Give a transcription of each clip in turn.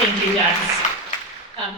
Thank you, Jess.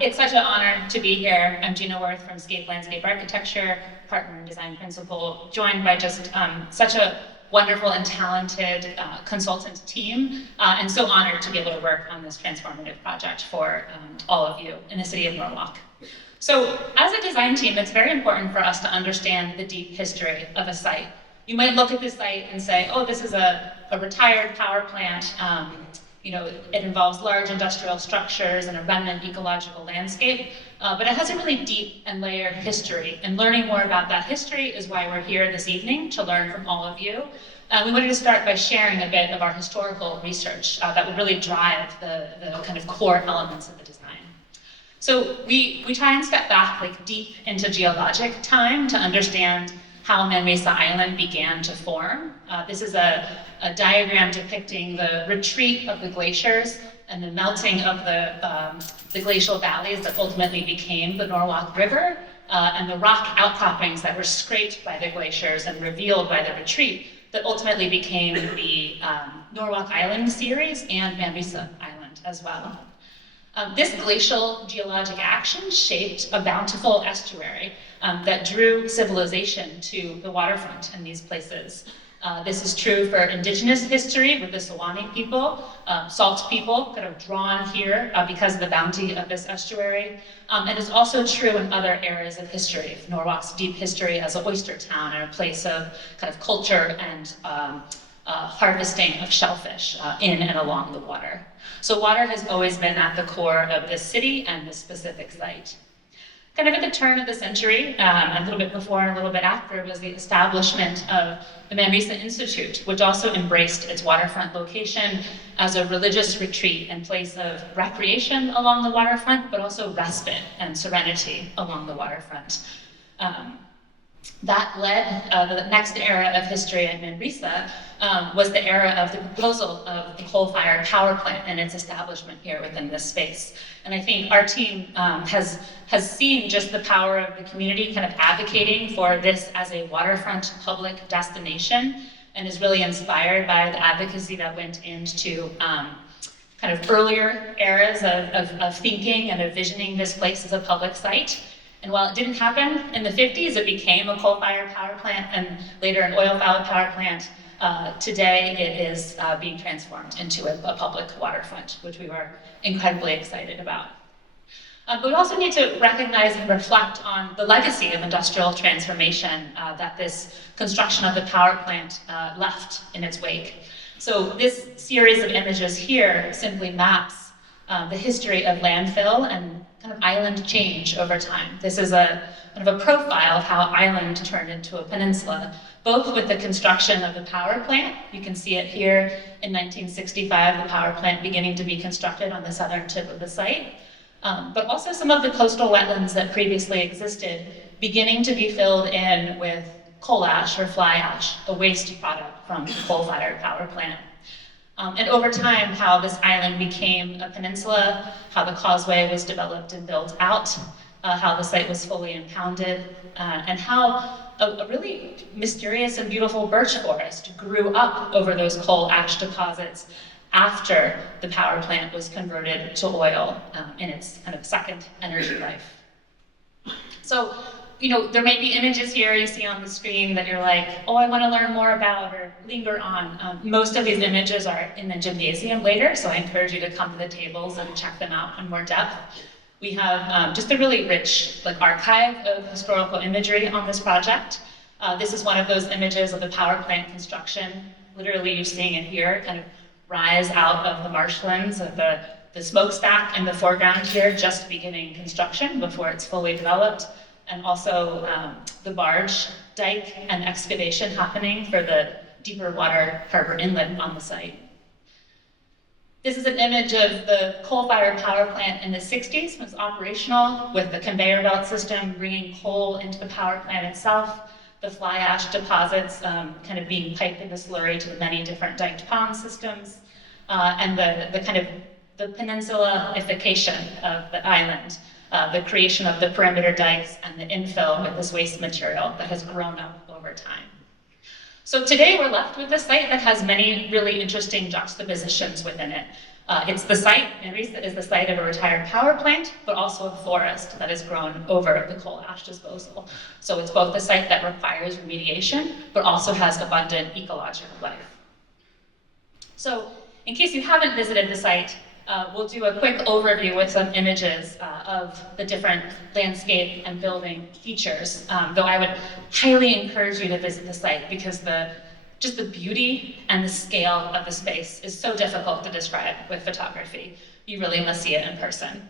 It's such an honor to be here. I'm Gina Worth from Scape Landscape Architecture, partner and design principal, joined by just such a wonderful and talented consultant team, and so honored to be able to work on this transformative project for all of you in the city of Norwalk. So as a design team, it's very important for us to understand the deep history of a site. You might look at this site and say, oh, this is a retired power plant. It involves large industrial structures and a remnant ecological landscape, but it has a really deep and layered history. And learning more about that history is why we're here this evening, to learn from all of you. We wanted to start by sharing a bit of our historical research that would really drive the kind of core elements of the design. So we try and step back deep into geologic time to understand how Manresa Island began to form. This is a diagram depicting the retreat of the glaciers and the melting of the glacial valleys that ultimately became the Norwalk River, and the rock outcroppings that were scraped by the glaciers and revealed by the retreat that ultimately became the Norwalk Island series and Manresa Island as well. This glacial geologic action shaped a bountiful estuary that drew civilization to the waterfront in these places. This is true for indigenous history with the Sewanee people, salt people that are drawn here because of the bounty of this estuary. And it's also true in other areas of history, Norwalk's deep history as an oyster town and a place of kind of culture and harvesting of shellfish in and along the water. So water has always been at the core of this city and this specific site. Kind of at the turn of the century, a little bit before and a little bit after, was the establishment of the Manresa Institute, which also embraced its waterfront location as a religious retreat and place of recreation along the waterfront, but also respite and serenity along the waterfront. That led the next era of history at Manresa was the era of the proposal of the coal-fired power plant and its establishment here within this space. And I think our team has seen just the power of the community kind of advocating for this as a waterfront public destination, and is really inspired by the advocacy that went into kind of earlier eras of thinking and of visioning this place as a public site. And while it didn't happen in the 50s, it became a coal-fired power plant and later an oil-fired power plant. Today, it is being transformed into a public waterfront, which we were incredibly excited about. But we also need to recognize and reflect on the legacy of industrial transformation that this construction of the power plant left in its wake. So this series of images here simply maps the history of landfill and kind of island change over time. This is a kind of a profile of how island turned into a peninsula, both with the construction of the power plant. You can see it here in 1965, the power plant beginning to be constructed on the southern tip of the site, but also some of the coastal wetlands that previously existed beginning to be filled in with coal ash or fly ash, a waste product from the coal-fired power plant. And over time, how this island became a peninsula, how the causeway was developed and built out, how the site was fully impounded, and how a really mysterious and beautiful birch forest grew up over those coal ash deposits after the power plant was converted to oil in its kind of second energy life. So, there may be images here you see on the screen that you're like, oh, I want to learn more about or linger on. Most of these images are in the gymnasium later, so I encourage you to come to the tables and check them out in more depth. We have just a really rich archive of historical imagery on this project. This is one of those images of the power plant construction. Literally, you're seeing it here, kind of rise out of the marshlands of the smokestack in the foreground here, just beginning construction before it's fully developed. And also the barge dike and excavation happening for the deeper water harbor inlet on the site. This is an image of the coal-fired power plant in the 60s. It was operational with the conveyor belt system bringing coal into the power plant itself, the fly ash deposits kind of being piped in the slurry to the many different diked pond systems, and the kind of the peninsula-ification of the island. The creation of the perimeter dikes and the infill with this waste material that has grown up over time. So today we're left with a site that has many really interesting juxtapositions within it. It's the site, Manresa is the site of a retired power plant, but also a forest that has grown over the coal ash disposal. So it's both a site that requires remediation, but also has abundant ecological life. So in case you haven't visited the site, we'll do a quick overview with some images of the different landscape and building features, though I would highly encourage you to visit the site because just the beauty and the scale of the space is so difficult to describe with photography. You really must see it in person.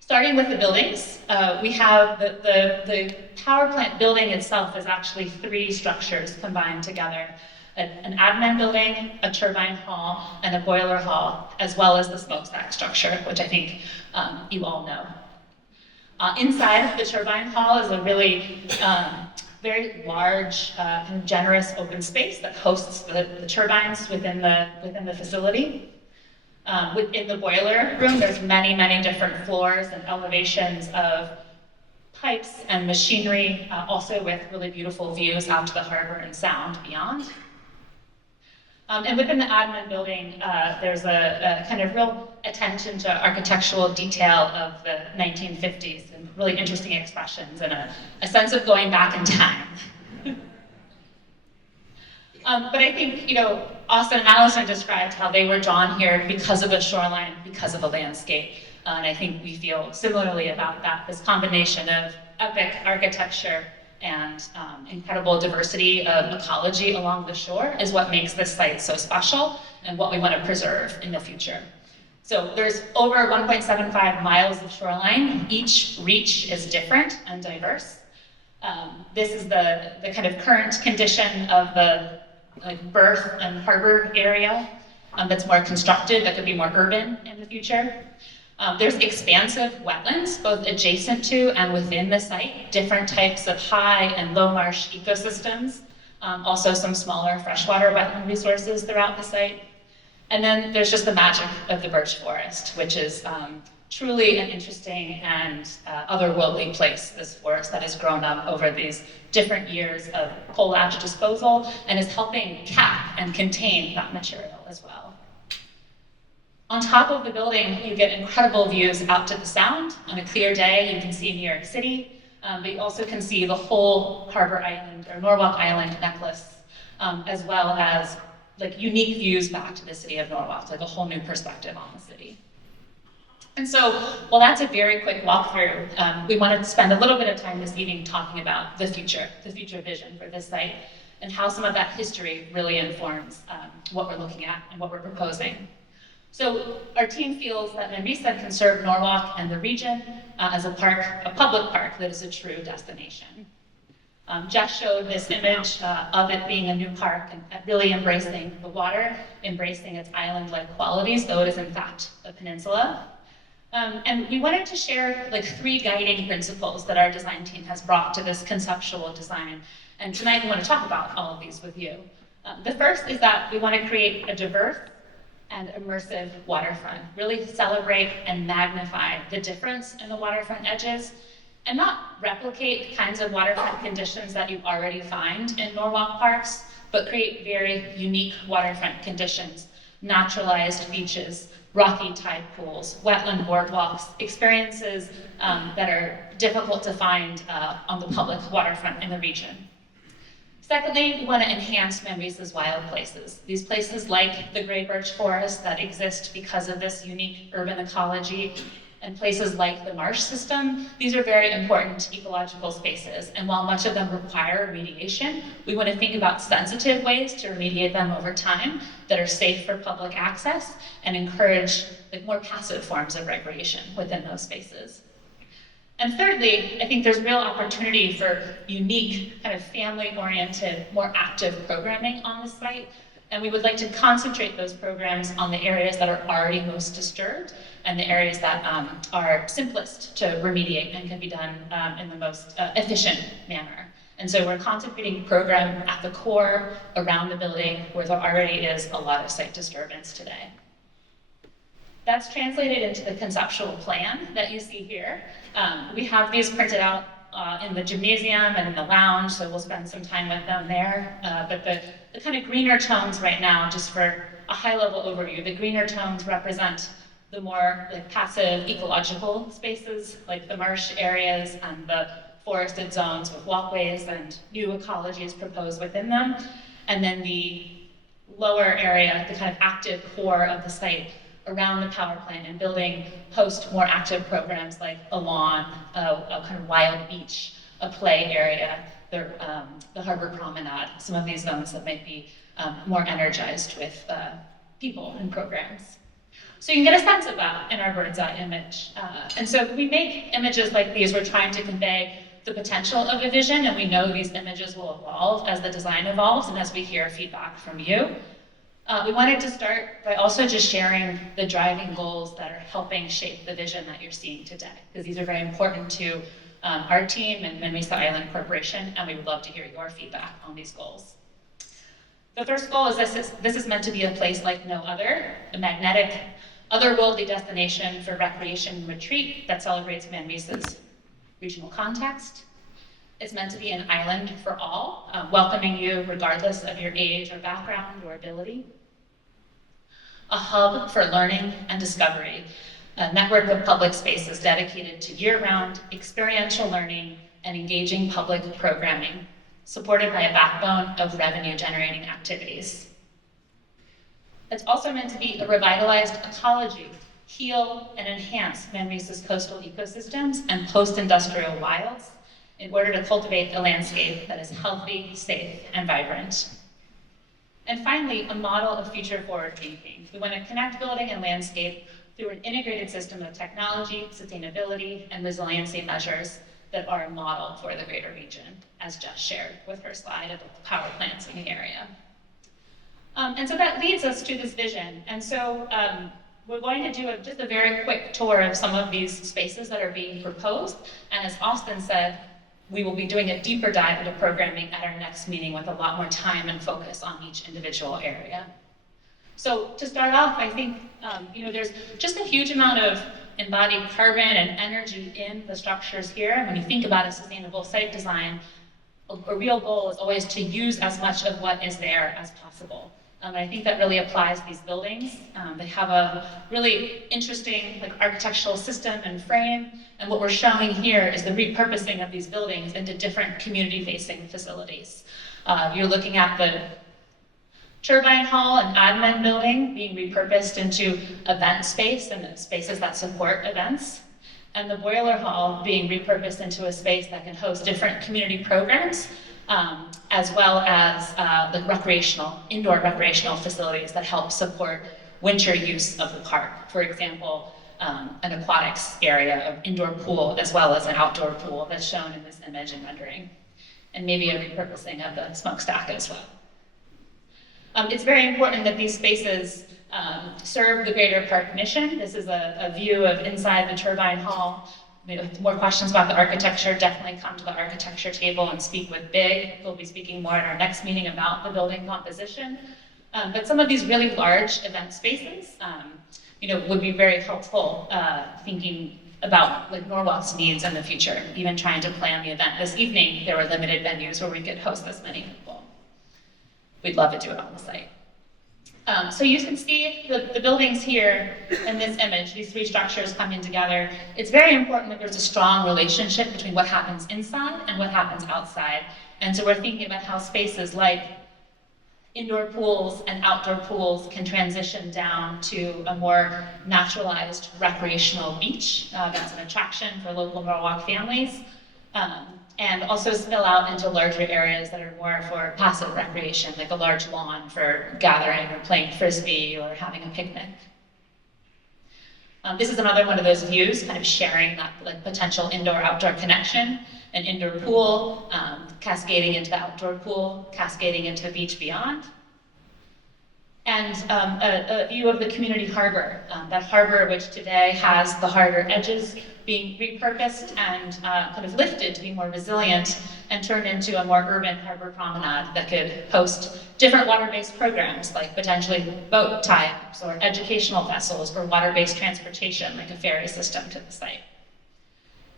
Starting with the buildings, we have the power plant building itself is actually 3 structures combined together. An admin building, a turbine hall, and a boiler hall, as well as the smokestack structure, which I think you all know. Inside the turbine hall is a really very large and generous open space that hosts the turbines within the facility. Within the boiler room, there's many, many different floors and elevations of pipes and machinery, also with really beautiful views out to the harbor and sound beyond. And within the admin building, there's a kind of real attention to architectural detail of the 1950s and really interesting expressions and a sense of going back in time. But I think, Austin and Allison described how they were drawn here because of the shoreline, because of the landscape. And I think we feel similarly about that, this combination of epic architecture and incredible diversity of ecology along the shore is what makes this site so special and what we want to preserve in the future. So there's over 1.75 miles of shoreline. Each reach is different and diverse. This is the kind of current condition of the berth and harbor area that's more constructed, that could be more urban in the future. There's expansive wetlands, both adjacent to and within the site, different types of high and low marsh ecosystems, also some smaller freshwater wetland resources throughout the site. And then there's just the magic of the birch forest, which is truly an interesting and otherworldly place, this forest that has grown up over these different years of coal ash disposal and is helping cap and contain that material as well. On top of the building, you get incredible views out to the sound. On a clear day, you can see New York City, but you also can see the whole Harbor Island or Norwalk Island necklace, as well as unique views back to the city of Norwalk, a whole new perspective on the city. And so, while that's a very quick walkthrough, we wanted to spend a little bit of time this evening talking about the future vision for this site, and how some of that history really informs what we're looking at and what we're proposing. So our team feels that Manresa can serve Norwalk and the region as a public park that is a true destination. Jeff showed this image of it being a new park and really embracing the water, embracing its island-like qualities, though it is in fact a peninsula. And we wanted to share 3 guiding principles that our design team has brought to this conceptual design. And tonight we want to talk about all of these with you. The first is that we want to create a diverse and immersive waterfront, really celebrate and magnify the difference in the waterfront edges, and not replicate kinds of waterfront conditions that you already find in Norwalk parks, but create very unique waterfront conditions, naturalized beaches, rocky tide pools, wetland boardwalks, experiences that are difficult to find on the public waterfront in the region. Secondly, we want to enhance Manresa's wild places. These places like the gray birch forest that exist because of this unique urban ecology, and places like the marsh system, these are very important ecological spaces. And while much of them require remediation, we want to think about sensitive ways to remediate them over time that are safe for public access and encourage more passive forms of recreation within those spaces. And thirdly, I think there's real opportunity for unique, kind of family-oriented, more active programming on the site. And we would like to concentrate those programs on the areas that are already most disturbed and the areas that are simplest to remediate and can be done in the most efficient manner. And so we're concentrating program at the core around the building where there already is a lot of site disturbance today. That's translated into the conceptual plan that you see here. We have these printed out in the gymnasium and in the lounge, so we'll spend some time with them there. But the kind of greener tones right now, just for a high-level overview, the greener tones represent the more like passive ecological spaces, like the marsh areas and the forested zones with walkways and new ecologies proposed within them. And then the lower area, the kind of active core of the site around the power plant and building host more active programs like a lawn, a kind of wild beach, a play area, the harbor promenade, some of these zones that might be more energized with people and programs. So you can get a sense of that in our bird's eye image. And so we make images like these, we're trying to convey the potential of a vision, and we know these images will evolve as the design evolves and as we hear feedback from you. We wanted to start by also just sharing the driving goals that are helping shape the vision that you're seeing today, because these are very important to our team and Manresa Island Corporation, and we would love to hear your feedback on these goals. The first goal is this is meant to be a place like no other, a magnetic, otherworldly destination for recreation and retreat that celebrates Manresa's regional context. It's meant to be an island for all, welcoming you regardless of your age or background or ability. A hub for learning and discovery, a network of public spaces dedicated to year-round experiential learning and engaging public programming, supported by a backbone of revenue-generating activities. It's also meant to be a revitalized ecology, heal and enhance Manresa's coastal ecosystems and post-industrial wilds in order to cultivate a landscape that is healthy, safe, and vibrant. And finally, a model of future forward thinking. We want to connect building and landscape through an integrated system of technology, sustainability, and resiliency measures that are a model for the greater region, as Jess shared with her slide about the power plants in the area. And so that leads us to this vision. And so we're going to do just a very quick tour of some of these spaces that are being proposed. And as Austin said, we will be doing a deeper dive into programming at our next meeting with a lot more time and focus on each individual area. So to start off, I think there's just a huge amount of embodied carbon and energy in the structures here. And when you think about a sustainable site design, a real goal is always to use as much of what is there as possible. And I think that really applies to these buildings. They have a really interesting architectural system and frame. And what we're showing here is the repurposing of these buildings into different community-facing facilities. You're looking at the turbine hall and admin building being repurposed into event space and spaces that support events. And the boiler hall being repurposed into a space that can host different community programs, as well as indoor recreational facilities that help support winter use of the park. For example, an aquatics area of indoor pool, as well as an outdoor pool that's shown in this image and rendering, and maybe a repurposing of the smokestack as well. It's very important that these spaces serve the greater park mission. This is a view of inside the turbine hall. With more questions about the architecture, definitely come to the architecture table and speak with Big. We'll be speaking more at our next meeting about the building composition. But some of these really large event spaces would be very helpful thinking about Norwalk's needs in the future, even trying to plan the event. This evening, there were limited venues where we could host this many people. We'd love to do it on the site. So you can see the buildings here in this image, these three structures coming together. It's very important that there's a strong relationship between what happens inside and what happens outside. And so we're thinking about how spaces like indoor pools and outdoor pools can transition down to a more naturalized recreational beach. That's an attraction for local Norwalk families. And also spill out into larger areas that are more for passive recreation, like a large lawn for gathering or playing frisbee or having a picnic. This is another one of those views, kind of sharing that potential indoor-outdoor connection. An indoor pool, cascading into the outdoor pool, cascading into the beach beyond. And a view of the community harbor, that harbor which today has the harder edges being repurposed and kind of lifted to be more resilient and turned into a more urban harbor promenade that could host different water-based programs, like potentially boat tie-ups or educational vessels or water-based transportation, like a ferry system to the site.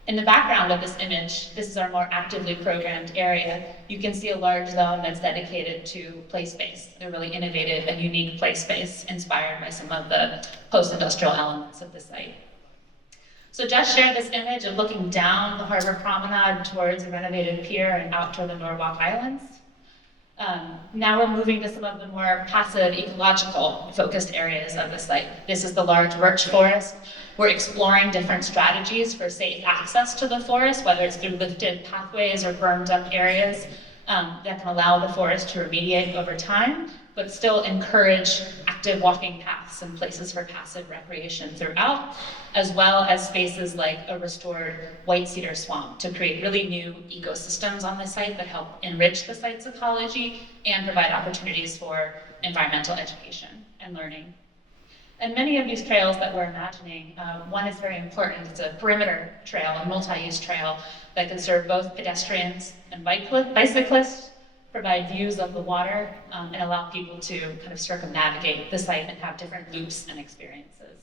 In the background of this image, this is our more actively programmed area. You can see a large zone that's dedicated to play space, a really innovative and unique play space inspired by some of the post-industrial elements of the site. So Jess shared this image of looking down the harbor promenade towards a renovated pier and out toward the Norwalk Islands. Now we're moving to some of the more passive, ecological focused areas of the site. This is the large birch forest. We're exploring different strategies for safe access to the forest, whether it's through lifted pathways or bermed up areas that can allow the forest to remediate over time, but still encourage active walking paths and places for passive recreation throughout, as well as spaces like a restored white cedar swamp to create really new ecosystems on the site that help enrich the site's ecology and provide opportunities for environmental education and learning. And many of these trails that we're imagining, one is very important. It's a perimeter trail, a multi-use trail that can serve both pedestrians and bicyclists, provide views of the water, and allow people to kind of circumnavigate the site and have different loops and experiences,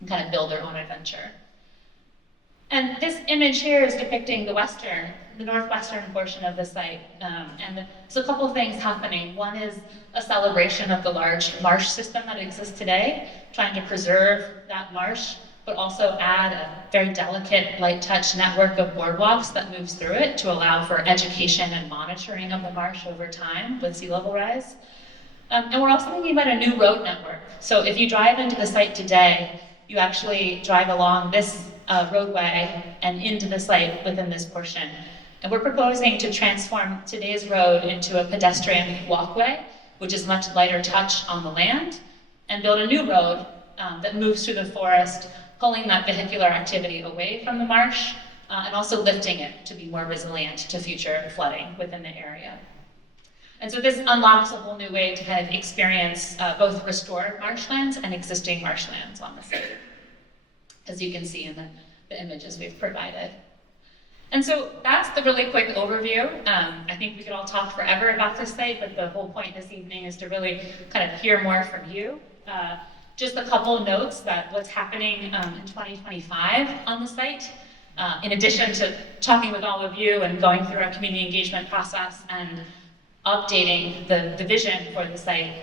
and kind of build their own adventure. And this image here is depicting the northwestern portion of the site. And there's a couple of things happening. One is a celebration of the large marsh system that exists today, trying to preserve that marsh, but also add a very delicate light touch network of boardwalks that moves through it to allow for education and monitoring of the marsh over time with sea level rise. And we're also thinking about a new road network. So if you drive into the site today, you actually drive along this roadway and into the site within this portion. And we're proposing to transform today's road into a pedestrian walkway, which is much lighter touch on the land, and build a new road that moves through the forest, pulling that vehicular activity away from the marsh, and also lifting it to be more resilient to future flooding within the area. And so this unlocks a whole new way to kind of experience both restored marshlands and existing marshlands on the site, as you can see in the images we've provided. And so that's the really quick overview. I think we could all talk forever about this site, but the whole point this evening is to really kind of hear more from you. Just a couple of notes that what's happening in 2025 on the site, in addition to talking with all of you and going through our community engagement process and updating the vision for the site,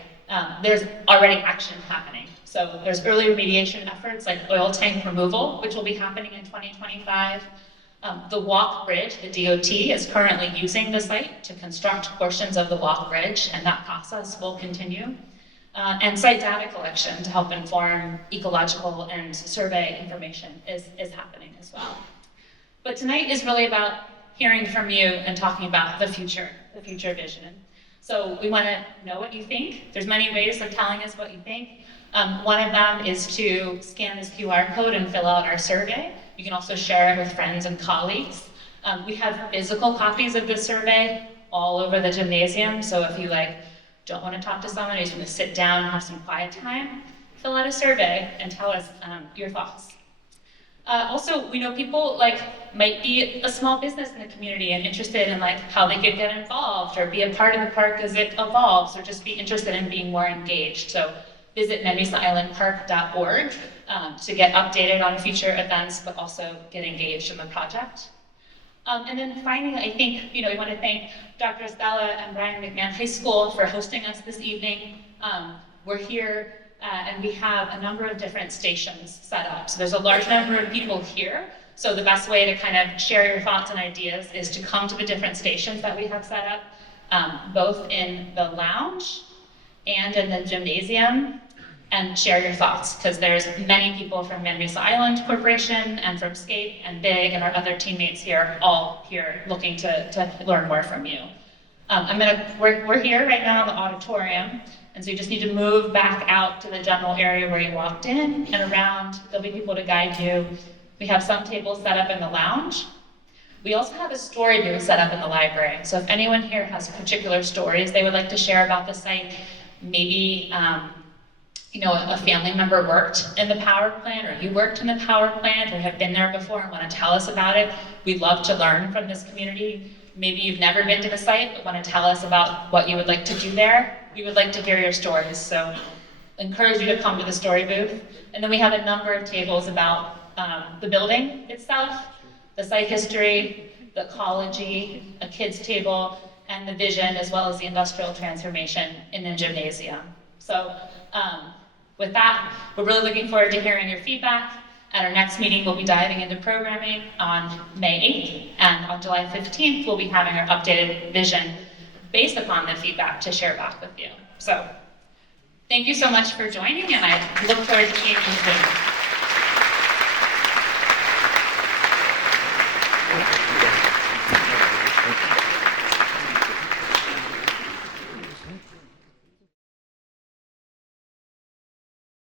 there's already action happening. So there's early remediation efforts like oil tank removal, which will be happening in 2025. The walk bridge, the DOT, is currently using the site to construct portions of the walk bridge, and that process will continue. And site data collection to help inform ecological and survey information is happening as well. But tonight is really about hearing from you and talking about the future vision. So we want to know what you think. There's many ways of telling us what you think. One of them is to scan this QR code and fill out our survey. You can also share it with friends and colleagues. We have physical copies of this survey all over the gymnasium, so if you don't want to talk to someone, you just want to sit down and have some quiet time, fill out a survey and tell us your thoughts. Also, we know people might be a small business in the community and interested in how they could get involved or be a part of the park as it evolves, or just be interested in being more engaged. So visit ManresaIslandPark.org to get updated on future events, but also get engaged in the project. And then finally, I think we want to thank Dr. Estella and Brian McMahon High School for hosting us this evening. We're here and we have a number of different stations set up. So there's a large number of people here. So the best way to kind of share your thoughts and ideas is to come to the different stations that we have set up, both in the lounge and in the gymnasium, and share your thoughts, because there's many people from Manresa Island Corporation and from SCAPE and BIG and our other teammates here, all here looking to learn more from you. We're here right now in the auditorium, and so you just need to move back out to the general area where you walked in and around. There'll be people to guide you. We have some tables set up in the lounge. We also have a story booth set up in the library. So if anyone here has particular stories they would like to share about the site, maybe a family member worked in the power plant, or you worked in the power plant, or have been there before and want to tell us about it. We'd love to learn from this community. Maybe you've never been to the site, but want to tell us about what you would like to do there. We would like to hear your stories, so encourage you to come to the story booth. And then we have a number of tables about the building itself, the site history, the ecology, a kids table, and the vision, as well as the industrial transformation in the gymnasium. So with that, we're really looking forward to hearing your feedback. At our next meeting, we'll be diving into programming on May 8th, and on July 15th, we'll be having our updated vision based upon the feedback to share back with you. So thank you so much for joining, and I look forward to seeing you soon.